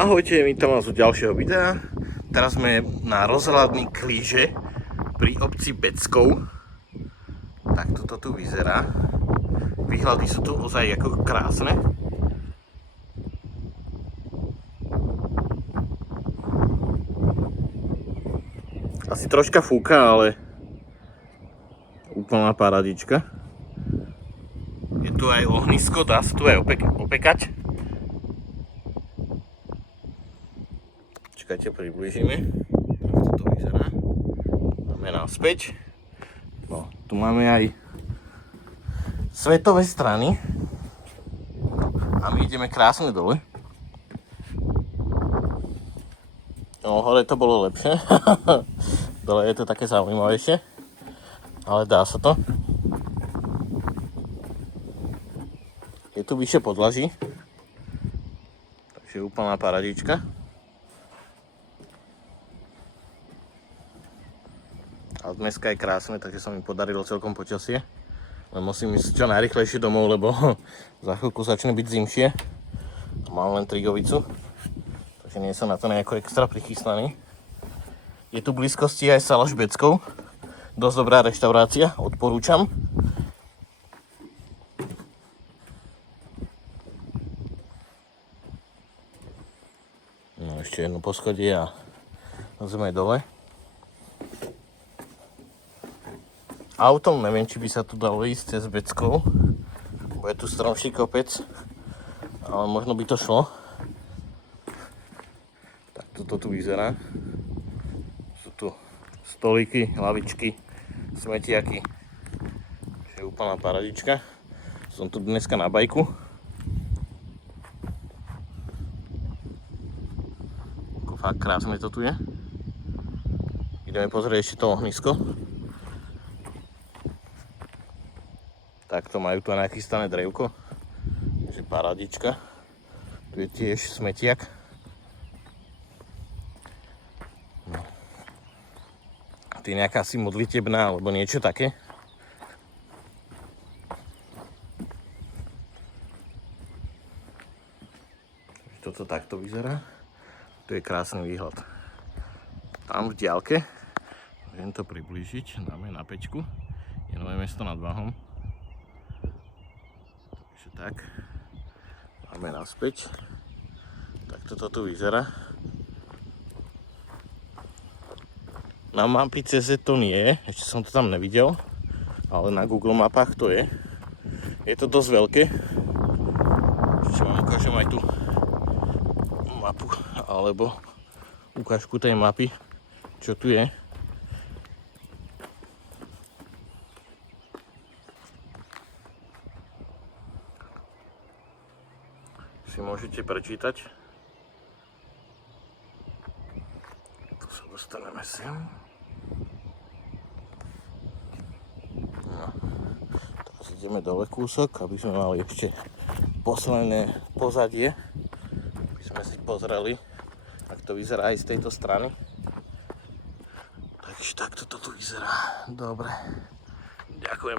Ahojte, vítam vás u ďalšieho videa. Teraz sme na rozhľadni Klíže pri obci Beckov. Tak toto tu vyzerá. Výhľady sú tu ozaj ako krásne. Asi troška fúka, ale úplná paradička. Je tu aj ohnisko, dá sa tu aj opekať. Čakajte, priblížime. Tak to vyzerá. Máme naspäť. No, tu máme aj svetové strany. A my ideme krásne dole. No, hore to bolo lepšie. Dole je to také zaujímavejšie. Ale dá sa to. Je tu vyššie podlaží. Takže úplná paradička. A dneska je krásne, takže sa mi podarilo celkom počasie. Len musím ísť čo najrychlejšie domov, lebo za chvíľku začne byť zimšie. Mám len trigovicu, takže nie som na to nejako extra prichystaný. Je tu v blízkosti aj Salaš Beckov. Dosť dobrá reštaurácia, odporúčam. No, ešte jedno poschodie a sme dole. Autom neviem, či by sa tu dalo ísť cez Beckov, bo je tu stromší kopec, ale možno by to šlo. Tak toto tu vyzerá. Sú tu stolíky, lavičky, smetiaky. Je úplná paradička. Som tu dneska na bajku. Ako fakt krásne to tu je. Ideme pozrieť ešte to ohnisko. Takto majú tu nachystané drevko. Takže paradička. Tu je tiež smetiak. No. Tu je nejaká asi modlitebná alebo niečo také. Toto takto vyzerá. Tu je krásny výhľad. Tam v diaľke, viem to priblížiť, dáme na pečku. Je nové mesto nad Váhom. Tak, máme naspäť. Tak toto tu vyzerá. Na mapy CZ to nie je, ešte som to tam nevidel, ale na Google mapách to je. Je to dosť veľké. Ešte vám ukážem aj tú mapu, alebo ukážku tej mapy, čo tu je. Si môžete prečítať. Tu sa dostaneme sem. No. Teraz ideme dole kúsok, aby sme mali ešte posledné pozadie. Aby sme si pozreli, ako to vyzerá aj z tejto strany. Takže takto to tu vyzerá. Dobre. Ďakujem